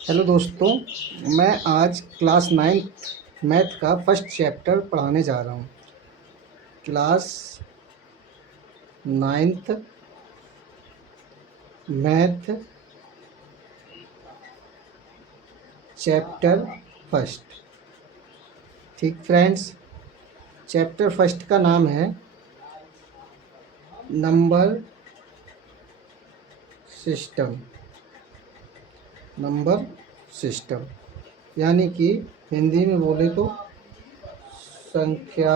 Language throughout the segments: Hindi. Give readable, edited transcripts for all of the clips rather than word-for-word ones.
हेलो दोस्तों, मैं आज क्लास 9th मैथ का फर्स्ट चैप्टर पढ़ाने जा रहा हूँ। Class 9th math chapter first. ठीक फ्रेंड्स, चैप्टर फर्स्ट का नाम है नंबर सिस्टम। नंबर सिस्टम यानी कि हिंदी में बोले तो संख्या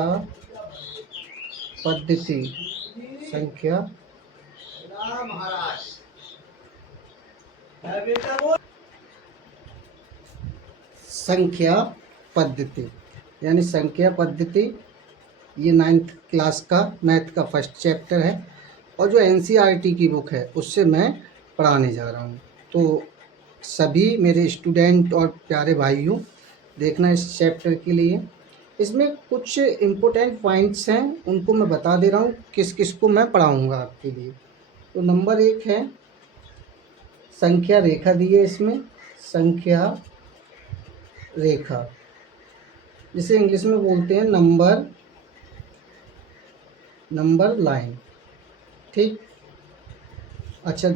पद्धति। संख्या संख्या पद्धति यानी संख्या पद्धति। ये 9th क्लास का मैथ का फर्स्ट चैप्टर है और जो एनसीईआरटी की बुक है उससे मैं पढ़ाने जा रहा हूँ। तो सभी मेरे स्टूडेंट और प्यारे भाइयों, देखना इस चैप्टर के लिए। इसमें कुछ इम्पोर्टेंट पॉइंट्स हैं, उनको मैं बता दे रहा हूँ किस किस को मैं पढ़ाऊँगा आपके लिए। तो नंबर 1 है संख्या रेखा दी है इसमें, संख्या रेखा जिसे इंग्लिश में बोलते हैं नंबर लाइन। ठीक। अच्छा,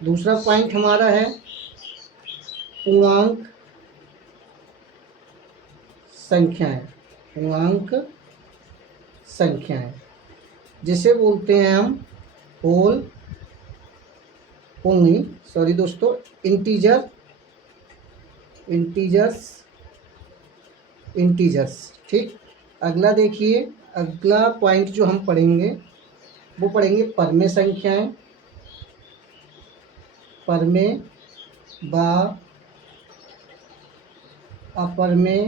दूसरा पॉइंट हमारा है पूर्णांक संख्याएं। पूर्णांक संख्याएं जिसे बोलते हैं हम होल नहीं, सॉरी दोस्तों, इंटीजर्स। ठीक। अगला देखिए, अगला पॉइंट जो हम पढ़ेंगे वो पढ़ेंगे परमे संख्याएं। परमे व अपरमेय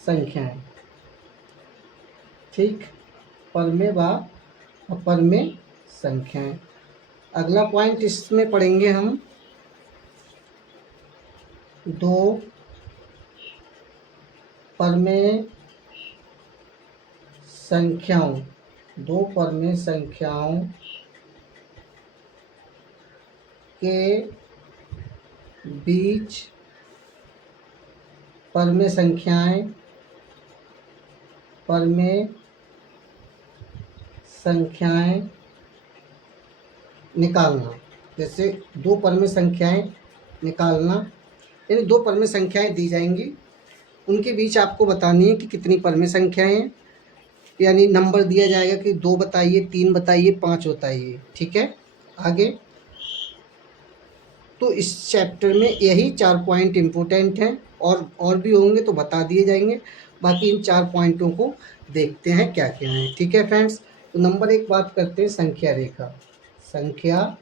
संख्याएं। ठीक। परमे व अपरमेय संख्याएं। अगला पॉइंट इसमें पढ़ेंगे हम दो परमेय संख्याओं के बीच परमेय संख्याएं निकालना। जैसे दो परमेय संख्याएं निकालना, यानी दो परमेय संख्याएं दी जाएंगी, उनके बीच आपको बतानी है कि कितनी परमेय संख्याएं हैं। यानी नंबर दिया जाएगा कि 2 बताइए, 3 बताइए, 5 बताइए। ठीक है। आगे तो इस चैप्टर में यही 4 पॉइंट इम्पोर्टेंट हैं, और भी होंगे तो बता दिए जाएंगे। बाकी इन 4 पॉइंटों को देखते हैं क्या क्या है। ठीक है फ्रेंड्स, तो नंबर 1 बात करते हैं संख्या रेखा। संख्या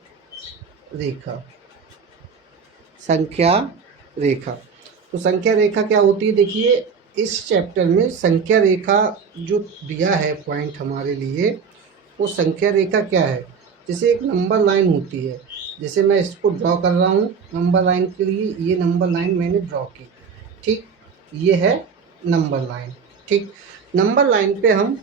रेखा तो संख्या रेखा क्या होती है? देखिए, इस चैप्टर में संख्या रेखा जो दिया है पॉइंट हमारे लिए, वो संख्या रेखा क्या है? जैसे एक नंबर लाइन होती है, जैसे मैं इसको ड्रॉ कर रहा हूँ नंबर लाइन के लिए, ये नंबर लाइन मैंने ड्रॉ की। ठीक। ये है नंबर लाइन। ठीक। नंबर लाइन पे हम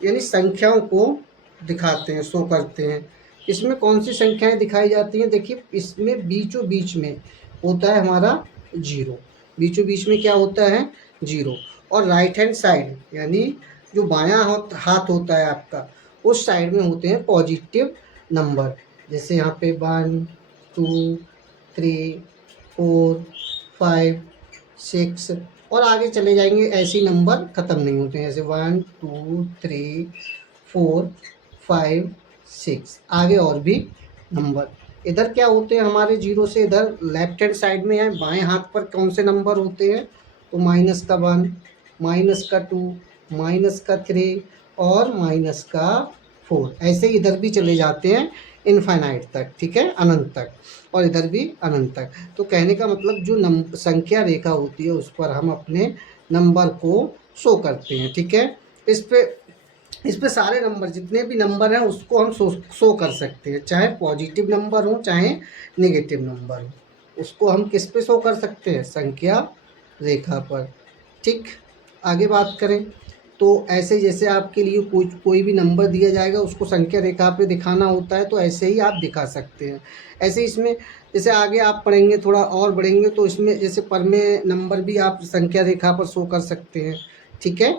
यानी संख्याओं को दिखाते हैं, शो करते हैं। इसमें कौन सी संख्याएं दिखाई जाती हैं? देखिए, इसमें बीचों बीच में होता है हमारा 0। बीचों बीच में क्या होता है? 0। और राइट हैंड साइड यानी जो बायां हाथ होता है आपका, उस साइड में होते हैं पॉजिटिव नंबर। जैसे यहाँ पे 1 2 3 4 5 6 और आगे चले जाएंगे, ऐसे नंबर ख़त्म नहीं होते हैं। जैसे 1 2 3 4 5 6, आगे और भी नंबर। इधर क्या होते हैं हमारे 0 से इधर लेफ्ट हैंड साइड में है, बाएं हाथ पर कौन से नंबर होते हैं? तो -1, -2, -3 और -4। ऐसे इधर भी चले जाते हैं इनफाइनाइट तक। ठीक है, अनंत तक, और इधर भी अनंत तक। तो कहने का मतलब जो संख्या रेखा होती है उस पर हम अपने नंबर को शो करते हैं। ठीक है। इस पे सारे नंबर, जितने भी नंबर हैं उसको हम शो कर सकते हैं, चाहे पॉजिटिव नंबर हो चाहे नेगेटिव नंबर हो, उसको हम किस पे शो कर सकते हैं? संख्या रेखा पर। ठीक। आगे बात करें तो ऐसे जैसे आपके लिए कोई भी नंबर दिया जाएगा उसको संख्या रेखा पे दिखाना होता है, तो ऐसे ही आप दिखा सकते हैं। ऐसे इसमें जैसे आगे आप पढ़ेंगे, थोड़ा और बढ़ेंगे, तो इसमें जैसे परमें नंबर भी आप संख्या रेखा पर शो कर सकते हैं। ठीक है,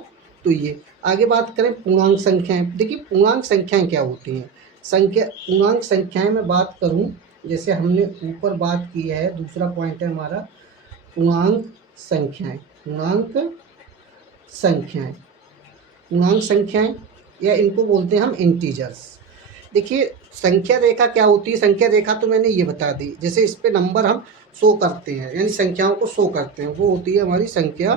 तो ये आगे बात करें पूर्णांक संख्याएं। देखिए पूर्णांक संख्याएं क्या होती हैं। पूर्णांक संख्याएं में बात करूं, जैसे हमने ऊपर बात की है, दूसरा पॉइंट है हमारा पूर्णांक संख्याएं। पूर्णांक संख्याएं या इनको बोलते हैं हम इंटीजर्स। देखिए संख्या रेखा क्या होती है। संख्या रेखा तो मैंने ये बता दी, जैसे इस पे नंबर हम शो करते हैं, यानी संख्याओं को शो करते हैं, वो होती है हमारी संख्या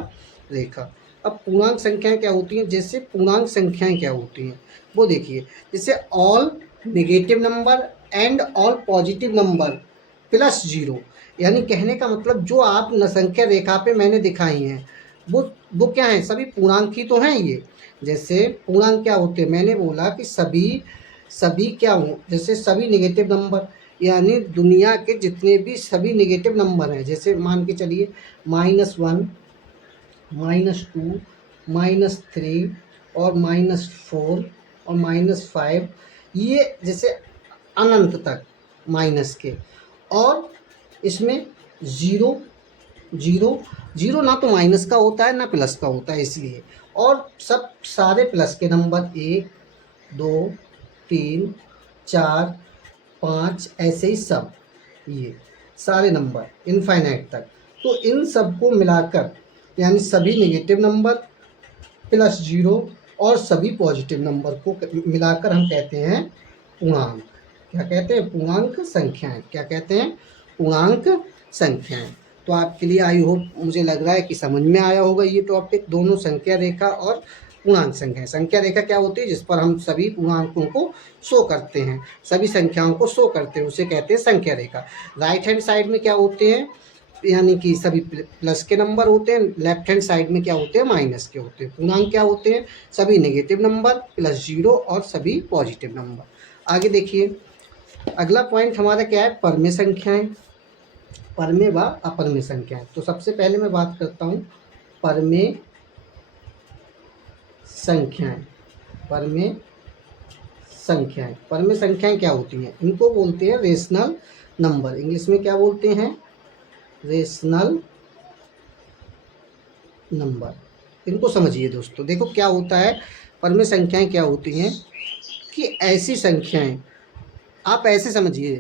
रेखा। अब पूर्णांक संख्याएं क्या होती हैं। जैसे पूर्णांक संख्याएं क्या होती हैं वो देखिए, जैसे all negative number and all positive number plus zero, यानी कहने का मतलब जो आप संख्या रेखा पे मैंने दिखाई हैं वो क्या है, सभी पूर्णांक ही तो हैं ये। जैसे पूर्णांक क्या होते हैं, मैंने बोला कि सभी क्या हो, जैसे सभी नेगेटिव नंबर, यानी दुनिया के जितने भी सभी नेगेटिव नंबर हैं, जैसे मान के चलिए -1, -2, -3 और -4 और -5, ये जैसे अनंत तक माइनस के। और इसमें ज़ीरो जीरो जीरो ना तो माइनस का होता है ना प्लस का होता है, इसलिए। और सब सारे प्लस के नंबर 1, 2, 3, 4, 5, ऐसे ही सब ये सारे नंबर इनफाइनाइट तक। तो इन सब को मिलाकर, यानी सभी नेगेटिव नंबर प्लस जीरो और सभी पॉजिटिव नंबर को मिलाकर हम कहते हैं पूर्णांक। क्या कहते हैं, पूर्णांक संख्याएं। क्या कहते हैं, पूर्णांक संख्याएं। तो आपके लिए आई होप, मुझे लग रहा है कि समझ में आया होगा ये टॉपिक, दोनों संख्या रेखा और पूर्णांक संख्या। संख्या रेखा क्या होती है, जिस पर हम सभी पूर्णांकों को शो करते हैं, सभी संख्याओं को शो करते हैं, उसे कहते हैं संख्या रेखा। राइट हैंड साइड में क्या होते हैं, यानी कि सभी प्लस के नंबर होते हैं। लेफ्ट हैंड साइड में क्या होते हैं, माइनस के होते हैं। पूर्णांक क्या होते हैं, सभी नेगेटिव नंबर प्लस जीरो और सभी पॉजिटिव नंबर। आगे देखिए अगला पॉइंट हमारा क्या है, परमेय संख्याएं। परमेय व अपरमेय संख्याएं। तो सबसे पहले मैं बात करता हूँ परमेय संख्याएं। परमेय संख्याएं, परमेय संख्याएं क्या होती हैं, इनको बोलते हैं रेशनल नंबर। इंग्लिश में क्या बोलते हैं, रेशनल नंबर। इनको समझिए दोस्तों। देखो क्या होता है, परमेय संख्याएं क्या होती हैं कि ऐसी संख्याएं, आप ऐसे समझिए,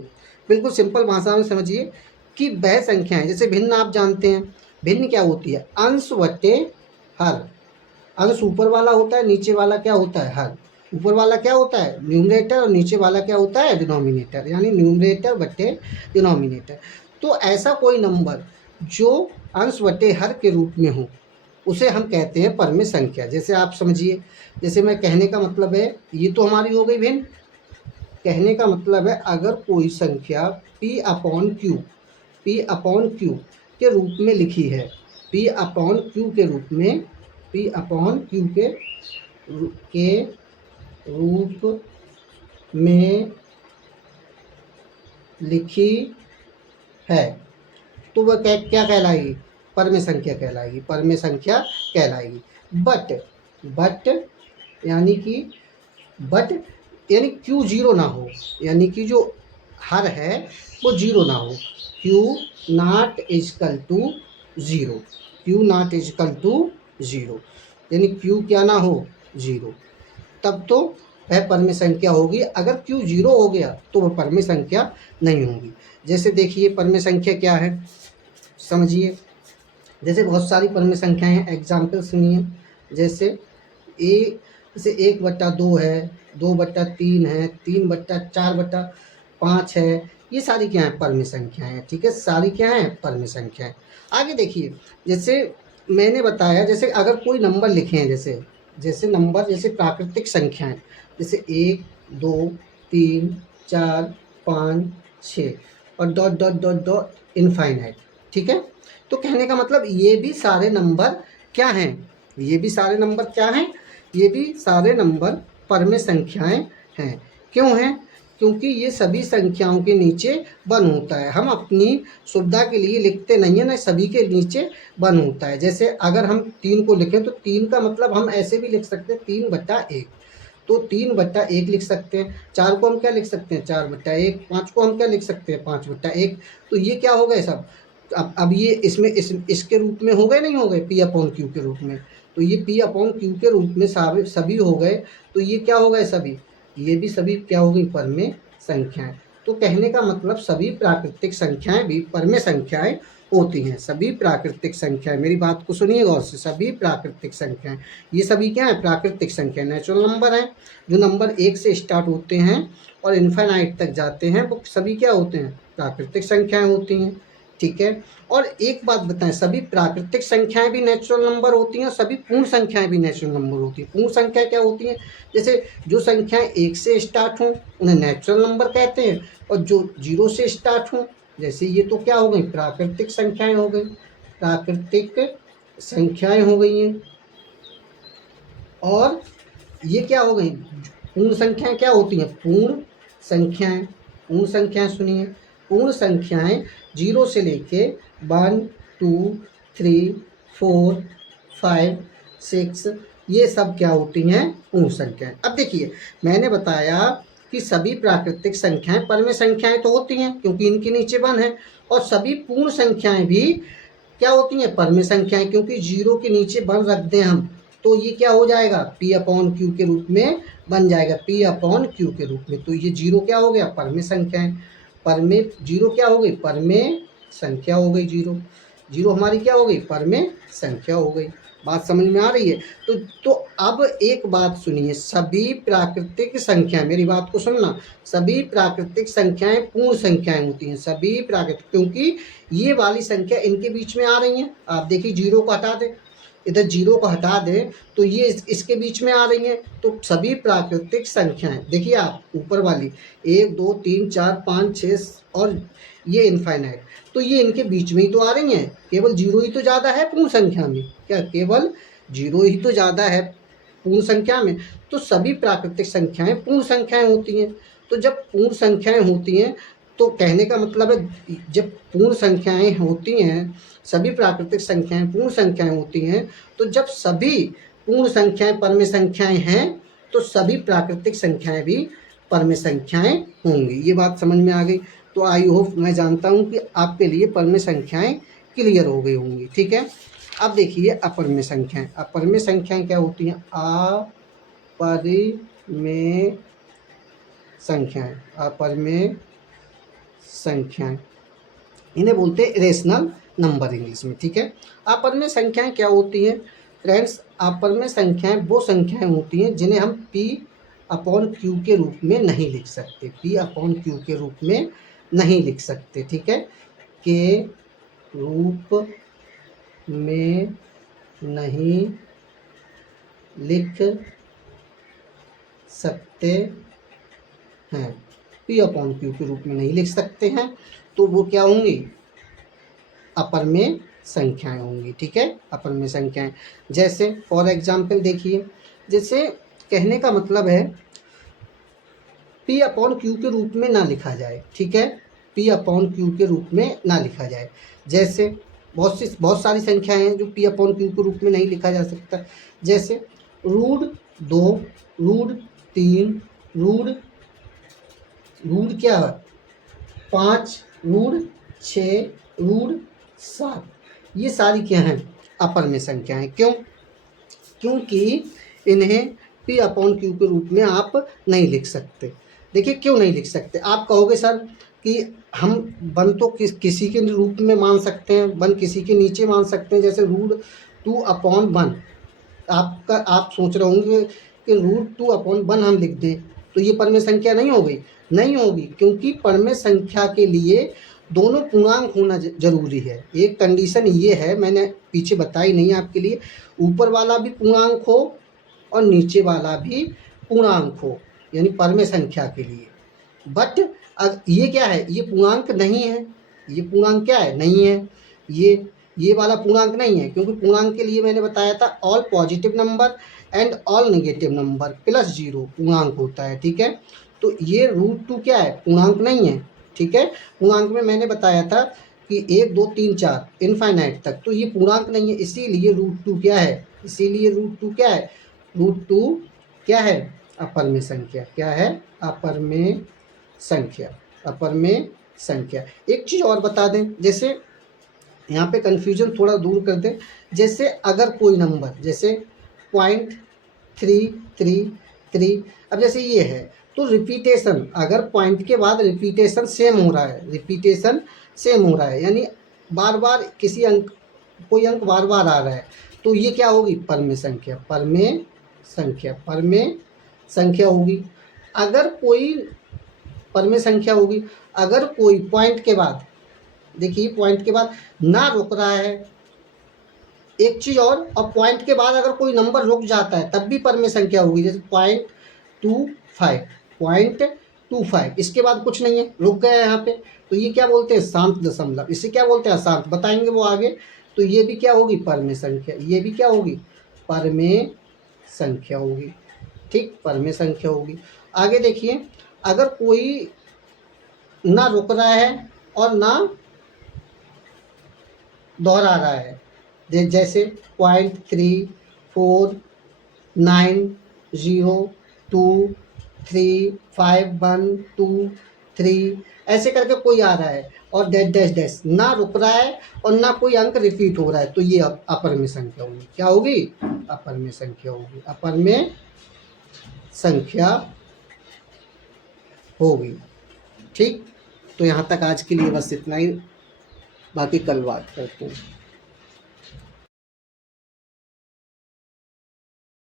बिल्कुल सिंपल भाषा में समझिए कि वह संख्याएं, जैसे भिन्न आप जानते हैं, भिन्न क्या होती है, अंश बटे हर। अंश ऊपर वाला होता है, नीचे वाला क्या होता है, हर। ऊपर वाला क्या होता है, न्यूमरेटर, और नीचे वाला क्या होता है, डिनोमिनेटर, यानी न्यूमरेटर बटे डिनोमिनेटर। तो ऐसा कोई नंबर जो अंश बटे हर के रूप में हो, उसे हम कहते हैं परमेय संख्या। जैसे आप समझिए, जैसे मैं कहने का मतलब है, ये तो हमारी हो गई भिन्न। कहने का मतलब है अगर कोई संख्या P अपॉन Q के रूप में लिखी है, P अपॉन Q के रूप में, P अपॉन Q के रूप में लिखी है, तो वह क्या कहलाएगी, परमेय संख्या कहलाएगी। परमेय संख्या कहलाएगी। बट यानी Q जीरो ना हो, यानी कि जो हर है वो जीरो ना हो। Q not equal to zero, Q not equal to zero, यानी Q क्या ना हो, ज़ीरो, तब तो वह परमेय संख्या होगी। अगर Q जीरो हो गया तो वह परमेय संख्या नहीं होगी। जैसे देखिए परमेय संख्या क्या है, समझिए। जैसे बहुत सारी परमेय संख्याएं हैं, एग्जाम्पल सुनिए। जैसे 1/2 है, 2/3 है, 3/4/5 है, ये सारी क्या है, परमेय संख्याएं हैं। ठीक है, सारी क्या है, परमेय संख्याएं। आगे देखिए, जैसे मैंने बताया, जैसे अगर कोई नंबर लिखे हैं, जैसे नंबर, जैसे प्राकृतिक संख्याएं, जैसे 1, 2, 3, 4, 5, 6 और dot dot dot dot infinite. ठीक है, तो कहने का मतलब ये भी सारे नंबर क्या हैं, ये भी सारे नंबर क्या हैं, ये भी सारे नंबर परमेय संख्याएं हैं। क्यों हैं, क्योंकि ये सभी संख्याओं के नीचे 1 होता है। हम अपनी सुविधा के लिए लिखते नहीं है ना, सभी के नीचे 1 होता है। जैसे अगर हम 3 को लिखें तो 3 का मतलब हम ऐसे भी लिख सकते हैं 3/1, तो 3/1 लिख सकते हैं। 4 को हम क्या लिख सकते हैं 4/1, 5 को हम क्या लिख सकते हैं 5/1। तो ये क्या हो गए सब, अब ये इसमें इसके रूप में हो गए, नहीं हो गए, P/Q के रूप में। तो ये P/Q के रूप में सभी हो गए। तो ये क्या हो गए सभी, ये भी सभी क्या हो गई परमेय संख्याएं। तो कहने का मतलब सभी प्राकृतिक संख्याएं भी परमेय संख्याएं होती हैं। सभी प्राकृतिक संख्याएं, मेरी बात को सुनिए गौर से, सभी प्राकृतिक संख्याएं, ये सभी क्या है प्राकृतिक संख्या, नेचुरल नंबर हैं। जो नंबर 1 से स्टार्ट होते हैं और इन्फिनाइट तक जाते हैं वो सभी क्या होते हैं प्राकृतिक संख्याएं होती हैं। ठीक है। और एक बात बताएं, सभी प्राकृतिक संख्याएं भी नेचुरल नंबर होती हैं और सभी पूर्ण संख्याएं भी नेचुरल नंबर होती हैं। पूर्ण संख्या क्या होती हैं, जैसे जो संख्याएं 1 से स्टार्ट हों उन्हें नेचुरल नंबर कहते हैं, और जो 0 से स्टार्ट हों, जैसे ये तो क्या हो गई प्राकृतिक संख्याएं हो गई, प्राकृतिक संख्याएं हो गई हैं। और ये क्या हो गई पूर्ण संख्याएं, क्या होती हैं पूर्ण संख्याएं। पूर्ण संख्याएं सुनिए, पूर्ण संख्याएं 0 से लेके 1 2 3 4 5 6, ये सब क्या होती हैं पूर्ण संख्याएं। अब देखिए मैंने बताया कि सभी प्राकृतिक संख्याएं परमेय संख्याएं तो होती हैं क्योंकि इनके नीचे 1 है, और सभी पूर्ण संख्याएं भी क्या होती हैं परमेय संख्याएं, क्योंकि 0 के नीचे 1 रख दें हम तो ये क्या हो जाएगा P/Q के रूप में बन जाएगा, P/Q के रूप में। तो ये 0 क्या हो गया परमेय संख्या है, परमेय 0 क्या हो गई परमेय संख्या हो गई, 0 हमारी क्या हो गई परमेय संख्या हो गई। बात समझ में आ रही है। तो अब एक बात सुनिए, सभी प्राकृतिक संख्याएं, मेरी बात को सुनना, सभी प्राकृतिक संख्याएं पूर्ण संख्याएं होती हैं, सभी प्राकृतिक, क्योंकि ये वाली संख्या इनके बीच में आ रही हैं। आप देखिए 0 को हटा दें, इधर 0 को हटा दें तो ये इसके बीच में आ रही हैं। तो सभी प्राकृतिक संख्याएं देखिए आप ऊपर वाली 1 2 3 4 5 6 और ये इनफाइनाइट, तो ये इनके बीच में ही तो आ रही हैं। केवल 0 ही तो ज़्यादा है पूर्ण संख्या में, क्या केवल 0 ही तो ज़्यादा है पूर्ण संख्या में। तो सभी प्राकृतिक संख्याएं पूर्ण संख्याएं होती हैं। तो जब पूर्ण संख्याएं होती हैं तो कहने का मतलब है जब पूर्ण संख्याएं होती हैं, सभी प्राकृतिक संख्याएं पूर्ण संख्याएं होती हैं, तो जब सभी पूर्ण संख्याएं परमेय संख्याएं हैं तो सभी प्राकृतिक संख्याएं भी परमेय संख्याएं होंगी। ये बात समझ में आ गई। तो आई होप, मैं जानता हूं कि आपके लिए परमेय संख्याएं क्लियर हो गई होंगी। ठीक है। अब देखिए अपरमेय संख्याएं। अपरमेय संख्याएं क्या होती हैं, अपरिमेय संख्याएं, अपरिमेय संख्याएं, इन्हें बोलते हैं इरेशनल नंबर इंग्लिश में। ठीक है। अपरिमेय संख्याएं क्या होती हैं फ्रेंड्स, अपरिमेय संख्याएं वो संख्याएं होती हैं जिन्हें हम P/Q के रूप में नहीं लिख सकते, P/Q के रूप में नहीं लिख सकते। ठीक है, के रूप में नहीं लिख सकते हैं, P/Q के रूप में नहीं लिख सकते हैं, तो वो क्या होंगी अपरिमेय संख्याएं होंगी। ठीक है, अपरिमेय संख्याएं। जैसे फॉर एग्जाम्पल देखिए, जैसे कहने का मतलब है P/Q के रूप में ना लिखा जाए। ठीक है, P/Q के रूप में ना लिखा जाए। जैसे बहुत सारी संख्याएं हैं जो P/Q के रूप में नहीं लिखा जा सकता। जैसे √2, √3, √5, √6, √7, ये सारी क्या हैं अपरिमेय संख्याएं। क्यों? क्योंकि इन्हें P/Q के रूप में आप नहीं लिख सकते। देखिए क्यों नहीं लिख सकते, आप कहोगे सर कि हम 1 तो किसी के रूप में मान सकते हैं, 1 किसी के नीचे मान सकते हैं, जैसे √2/1। आप सोच रहे होंगे कि √2/1 हम लिख दें तो ये परमेय संख्या नहीं हो गई। नहीं होगी, क्योंकि परमेय संख्या के लिए दोनों पूर्णांक होना जरूरी है। एक कंडीशन ये है, मैंने पीछे बताई नहीं आपके लिए, ऊपर वाला भी पूर्णांक हो और नीचे वाला भी पूर्णांक हो, यानी परमेय संख्या के लिए। बट अब ये क्या है, ये पूर्णांक नहीं है, ये पूर्णांक क्या है नहीं है, ये वाला पूर्णांक नहीं है, क्योंकि पूर्णांक के लिए मैंने बताया था all positive number and all negative number +0 पूर्णांक होता है। ठीक है, तो ये √2 क्या है, पूर्णांक नहीं है। ठीक है, पूर्णांक में मैंने बताया था कि 1 2 3 4 इनफाइनाइट तक, तो ये पूर्णांक नहीं है, इसीलिए √2 क्या है, इसीलिए √2 क्या है, √2 क्या है, अपर में संख्या। क्या है, अपर में संख्या, अपर में संख्या। एक चीज़ और बता दें, जैसे यहाँ पे कन्फ्यूजन थोड़ा दूर कर दें, जैसे अगर कोई नंबर जैसे 0.333, अब जैसे ये है तो रिपीटेशन, अगर पॉइंट के बाद रिपीटेशन सेम हो रहा है, रिपीटेशन सेम हो रहा है, यानी बार बार किसी अंक, कोई अंक बार बार आ रहा है, तो ये क्या होगी, परमेय संख्या, परमेय संख्या, परमेय संख्या होगी। अगर कोई परमेय संख्या होगी, अगर कोई पॉइंट के बाद, देखिए पॉइंट के बाद ना रुक रहा है, एक चीज़ और पॉइंट के बाद अगर कोई नंबर रुक जाता है तब भी परमेय संख्या होगी, जैसे 0.25, 0.25, इसके बाद कुछ नहीं है, रुक गया यहाँ पे, तो ये क्या बोलते हैं, शांत दशमलव, इसे क्या बोलते हैं, अशांत, बताएंगे वो आगे। तो ये भी क्या होगी, परमेय संख्या, ये भी क्या होगी, परमेय संख्या होगी। ठीक, परमेय संख्या होगी। आगे देखिए, अगर कोई ना रुक रहा है और ना दोहरा रहा है, जैसे 0.349023512 ऐसे करके कोई आ रहा है, और डैश डैश डैश, ना रुक रहा है और ना कोई अंक रिपीट हो रहा है, तो ये अपर में संख्या होगी। क्या होगी, अपर में संख्या होगी, अपर में संख्या होगी। ठीक, तो यहाँ तक आज के लिए बस इतना ही, बाकी कल बात करते हैं।